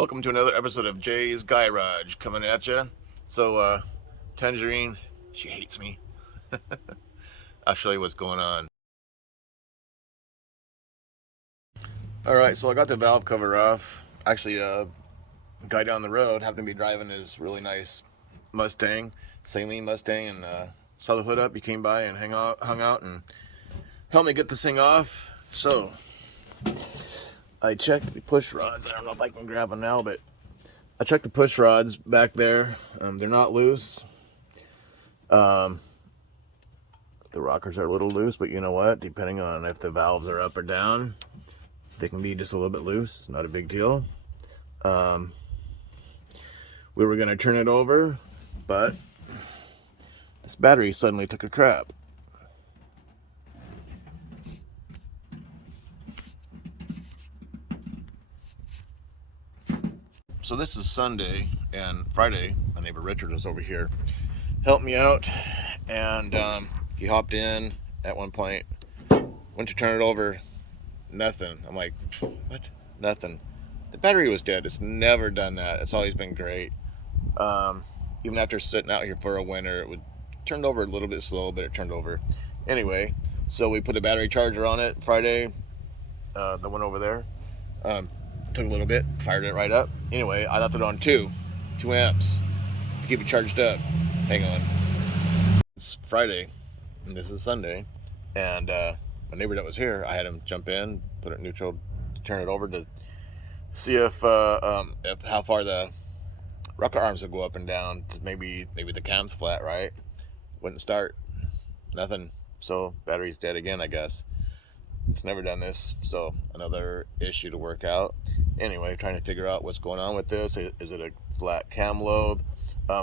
Welcome to another episode of Jay's Garage coming at you. So, Tangerine, she hates me. I'll show you what's going on. Alright, so I got the valve cover off. Actually, a guy down the road happened to be driving his really nice Mustang, saline Mustang, and saw the hood up. He came by and hung out and helped me get this thing off. So, I checked the push rods. I don't know if I can grab them now, but I checked the push rods back there. They're not loose. The rockers are a little loose, but you know what? Depending on if the valves are up or down, they can be just a little bit loose. It's not a big deal. We were going to turn it over, but this battery suddenly took a crap. So this is Sunday, and Friday, my neighbor Richard was over here, helped me out, and he hopped in at one point, went to turn it over, nothing. I'm like, what? Nothing. The battery was dead. It's never done that. It's always been great. Even after sitting out here for a winter, it would turn over a little bit slow, but it turned over. Anyway, so we put a battery charger on it Friday, the one over there. Took a little bit, fired it right up. Anyway, I left it on 2 amps to keep it charged up. Hang on. It's Friday, and this is Sunday, and my neighbor that was here, I had him jump in, put it in neutral, turn it over to see if how far the rocker arms would go up and down. Maybe the cam's flat, right? Wouldn't start. Nothing. So battery's dead again, I guess. It's never done this, so another issue to work out. Anyway, trying to figure out what's going on with this. Is it a flat cam lobe?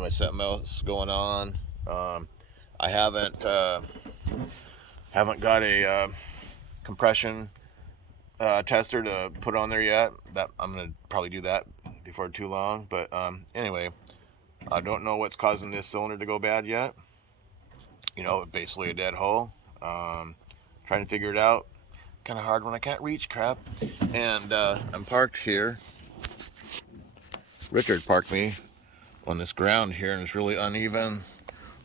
Is something else going on? I haven't got a compression tester to put on there yet. That I'm gonna probably do that before too long. But anyway, I don't know what's causing this cylinder to go bad yet. You know, basically a dead hole. Trying to figure it out. Kind of hard when I can't reach crap. And I'm parked here. Richard parked me on this ground here, and it's really uneven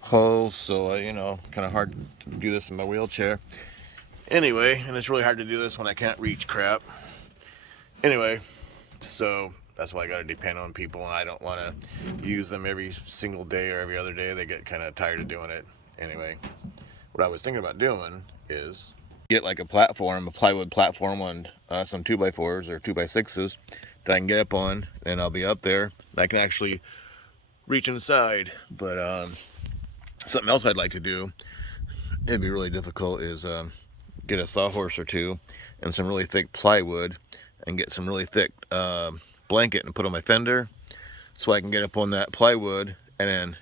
holes, so you know, kind of hard to do this in my wheelchair. Anyway, and it's really hard to do this when I can't reach crap. Anyway, so that's why I got to depend on people, and I don't want to use them every single day or every other day. They get kind of tired of doing it. Anyway, what I was thinking about doing is get like a plywood platform on some 2x4s or 2x6s that I can get up on, and I'll be up there and I can actually reach inside. But something else I'd like to do, it'd be really difficult, is get a sawhorse or two and some really thick plywood and get some really thick blanket and put on my fender so I can get up on that plywood and then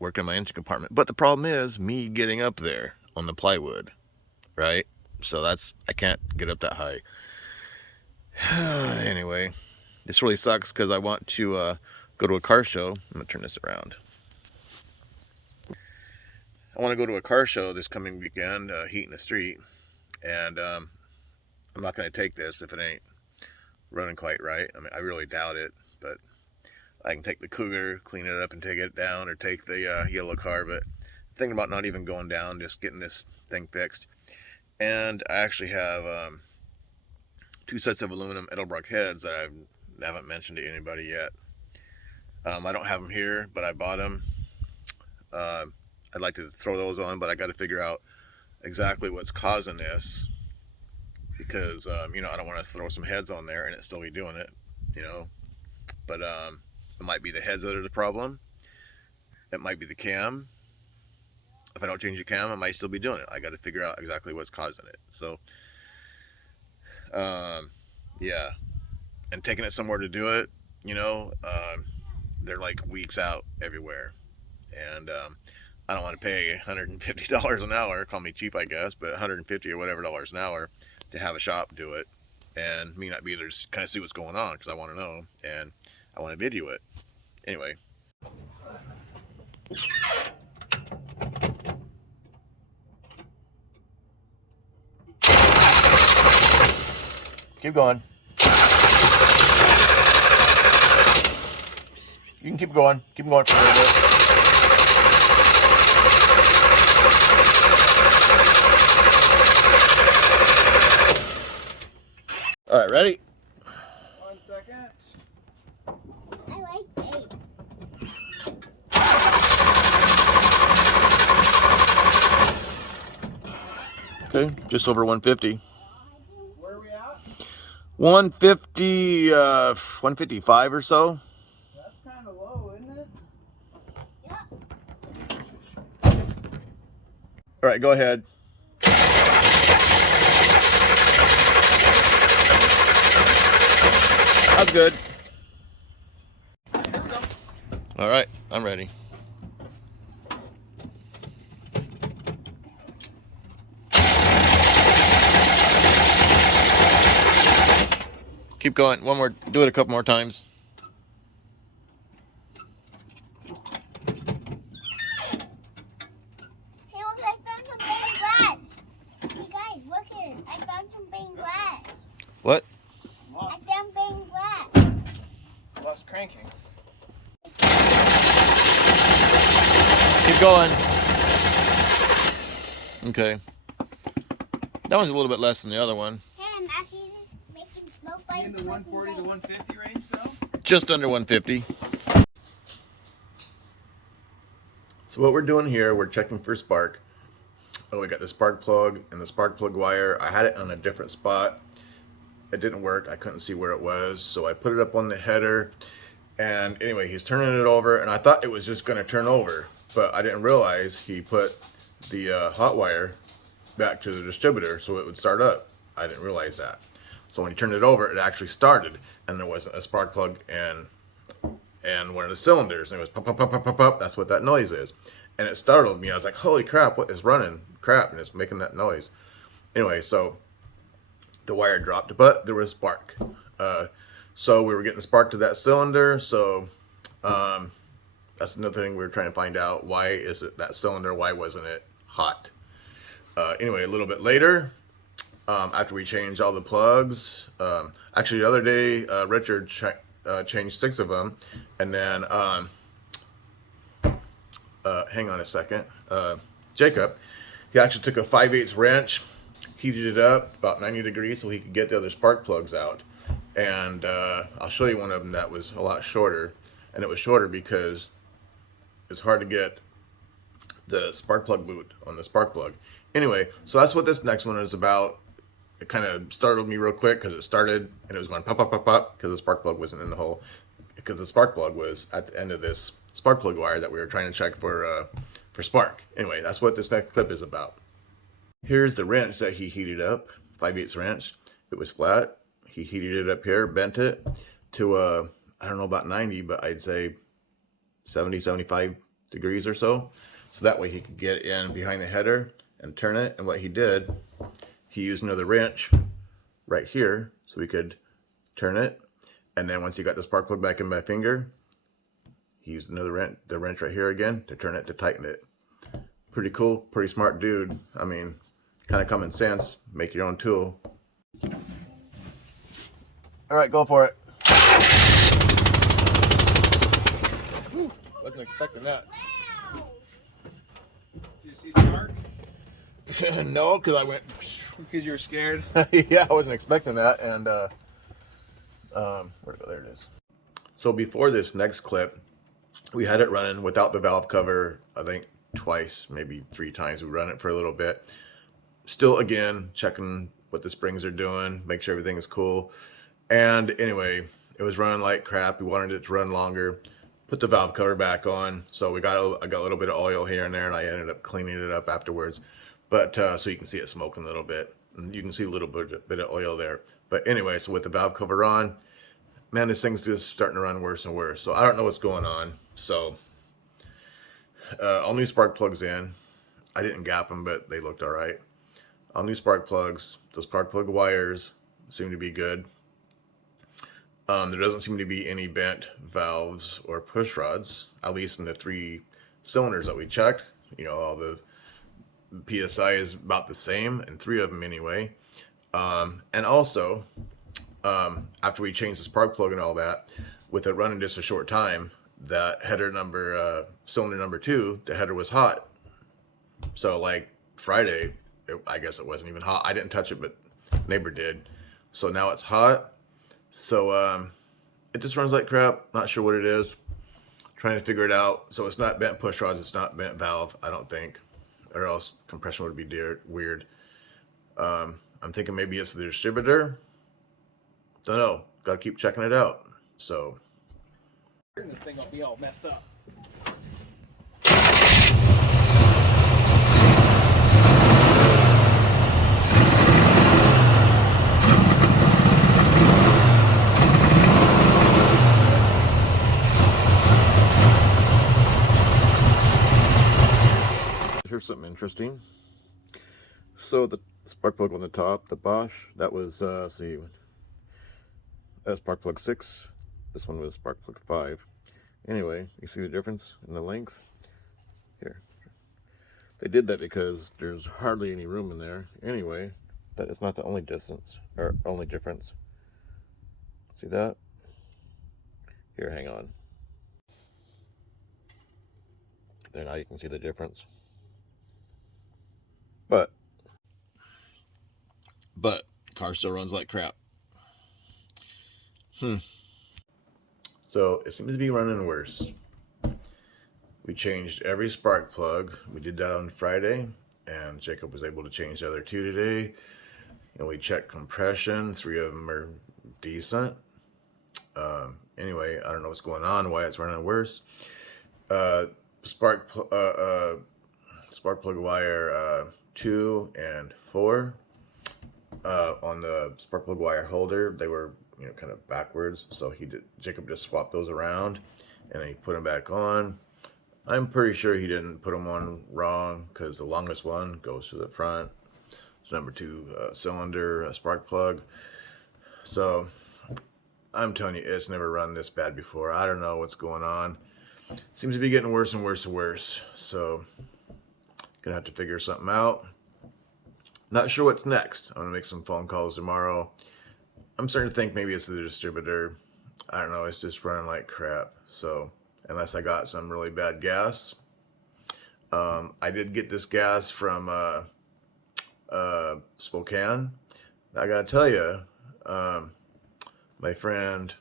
work in my engine compartment. But the problem is me getting up there on the plywood, right? So I can't get up that high. Anyway, this really sucks because I want to go to a car show. I'm gonna turn this around. I want to go to a car show this coming weekend, Heat in the Street, and I'm not going to take this if it ain't running quite right. I mean, I really doubt it, but I can take the Cougar, clean it up and take it down, or take the yellow car, but I'm thinking about not even going down, just getting this thing fixed. And I actually have 2 sets of aluminum Edelbrock heads that I haven't mentioned to anybody yet. I don't have them here, but I bought them. I'd like to throw those on, but I got to figure out exactly what's causing this, because you know, I don't want to throw some heads on there and it still be doing it, you know. But it might be the heads that are the problem. It might be the cam. If I don't change the cam, I might still be doing it. I got to figure out exactly what's causing it. So yeah, and taking it somewhere to do it, you know, they're like weeks out everywhere, and I don't want to pay $150 an hour, call me cheap I guess, but $150 or whatever dollars an hour to have a shop do it, and me not be able to kind of see what's going on, because I want to know, and I want to video it. Anyway. Keep going. can keep going. Keep going for a little bit. All right, ready? 1 second. I like 8. Okay, just over 150. Where are we at? 150, 155 or so. That's kind of low, isn't it? Yep. All right, go ahead. That's good. All right, I'm ready. Keep going. One more. Do it a couple more times. Hey, look, I found some big glass. Hey, guys, look here. I found some big glass. What? I found big glass. Lost cranking. Keep going. Okay. That one's a little bit less than the other one. Hey, I'm actually just making smoke by In the 140 to 150 range, though? Just under 150. So what we're doing here, we're checking for spark. Oh, we got the spark plug and the spark plug wire. I had it on a different spot. It didn't work. I couldn't see where it was. So I put it up on the header. And anyway, he's turning it over. And I thought it was just going to turn over. But I didn't realize he put the hot wire back to the distributor so it would start up. I didn't realize that. So when he turned it over, it actually started. And there wasn't a spark plug and one of the cylinders. And it was pop, pop, pop, pop, pop, pop. That's what that noise is. And it startled me. I was like, holy crap, what is running? Crap, and it's making that noise. Anyway, so the wire dropped, but there was spark. So we were getting spark to that cylinder. So that's another thing we were trying to find out. Why is it that cylinder? Why wasn't it hot? Anyway, a little bit later, after we changed all the plugs, actually the other day, Richard changed 6 of them, and then hang on a second, Jacob, he actually took a 5/8 wrench, heated it up about 90 degrees so he could get the other spark plugs out. And I'll show you one of them that was a lot shorter, and it was shorter because it's hard to get the spark plug boot on the spark plug. Anyway, so that's what this next one is about. It kind of startled me real quick because it started and it was going pop, pop, pop, pop because the spark plug wasn't in the hole, because the spark plug was at the end of this spark plug wire that we were trying to check for spark. Anyway, that's what this next clip is about. Here's the wrench that he heated up, 5/8 wrench. It was flat. He heated it up here, bent it to I don't know about 90, but I'd say 70, 75 degrees or so. So that way he could get in behind the header and turn it. And what he did, he used another wrench right here so we could turn it. And then once he got the spark plug back in my finger, he used another wrench, the wrench right here again, to turn it, to tighten it. Pretty cool, pretty smart dude. I mean, kind of common sense, make your own tool. All right, go for it. Whew, wasn't expecting that. Did you see spark? No, because I went. Because you were scared? Yeah, I wasn't expecting that. And where'd it go? There it is. So before this next clip, we had it running without the valve cover, I think twice, maybe 3 times. We run it for a little bit. Still, again, checking what the springs are doing, make sure everything is cool. And anyway, it was running like crap. We wanted it to run longer. Put the valve cover back on. So I got a little bit of oil here and there, and I ended up cleaning it up afterwards. But so you can see it smoking a little bit, and you can see a little bit of oil there. But anyway, so with the valve cover on, man, this thing's just starting to run worse and worse. So I don't know what's going on. So all new spark plugs in. I didn't gap them, but they looked all right. All new spark plugs. The spark plug wires seem to be good. There doesn't seem to be any bent valves or push rods, at least in the 3 cylinders that we checked. You know, all the PSI is about the same, and 3 of them anyway. And also, after we changed the spark plug and all that, with it running just a short time, that header number, cylinder number 2, the header was hot. So like Friday, I guess it wasn't even hot. I didn't touch it, but neighbor did. So now it's hot. So it just runs like crap. Not sure what it is. Trying to figure it out. So it's not bent push rods. It's not bent valve, I don't think. Or else compression would be weird. I'm thinking maybe it's the distributor. Don't know. Got to keep checking it out. So This thing will be all messed up. here's something interesting. So the spark plug on the top, the Bosch, that was let's see, that's spark plug 6. This one was spark plug 5. Anyway, you see the difference in the length here. They did that because there's hardly any room in there. Anyway, that is not the only distance or only difference. See that? Here, hang on. There, now you can see the difference. But car still runs like crap. So it seems to be running worse. We changed every spark plug. We did that on Friday, and Jacob was able to change the other 2 today. And we checked compression. 3 of them are decent. Anyway, I don't know what's going on, why it's running worse. Spark plug wire 2 and 4 on the spark plug wire holder, they were kind of backwards, so Jacob just swapped those around and he put them back on. I'm pretty sure he didn't put them on wrong, because the longest one goes to the front. It's number 2 cylinder spark plug. So I'm telling you, it's never run this bad before. I don't know what's going on. Seems to be getting worse and worse and worse. So gonna have to figure something out. Not sure what's next. I'm gonna make some phone calls tomorrow. I'm starting to think maybe it's the distributor. I don't know, it's just running like crap. So unless I got some really bad gas. I did get this gas from Spokane. I gotta tell you, my friend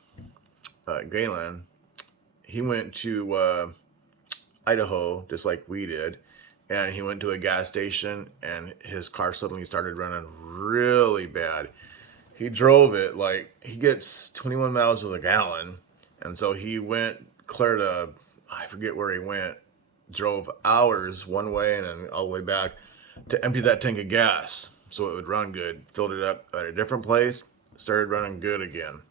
Galen, he went to Idaho just like we did, and he went to a gas station and his car suddenly started running really bad. He drove it like he gets 21 miles to the gallon, and so he went clear to, I forget where he went, drove hours one way and then all the way back to empty that tank of gas so it would run good. Filled it up at a different place, started running good again.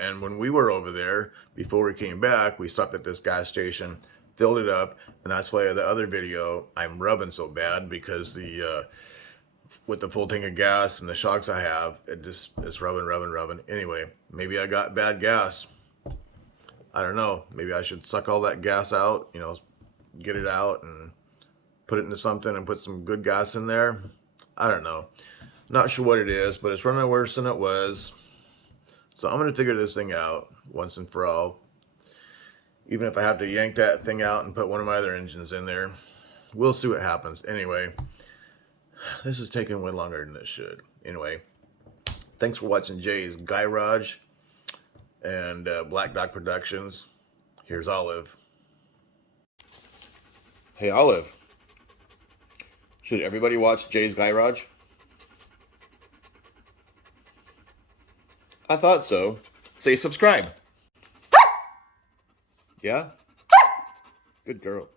And when we were over there, before we came back, we stopped at this gas station, filled it up, and that's why the other video, I'm rubbing so bad, because with the full tank of gas and the shocks I have, it's rubbing. Anyway, maybe I got bad gas. I don't know. Maybe I should suck all that gas out, get it out and put it into something and put some good gas in there. I don't know. Not sure what it is, but it's running worse than it was. So I'm going to figure this thing out once and for all. Even if I have to yank that thing out and put one of my other engines in there. We'll see what happens. Anyway, this is taking way longer than it should. Anyway, thanks for watching Jay's Garage and Black Dog Productions. Here's Olive. Hey, Olive. Should everybody watch Jay's Garage? I thought so. Say subscribe. Yeah? Good girl.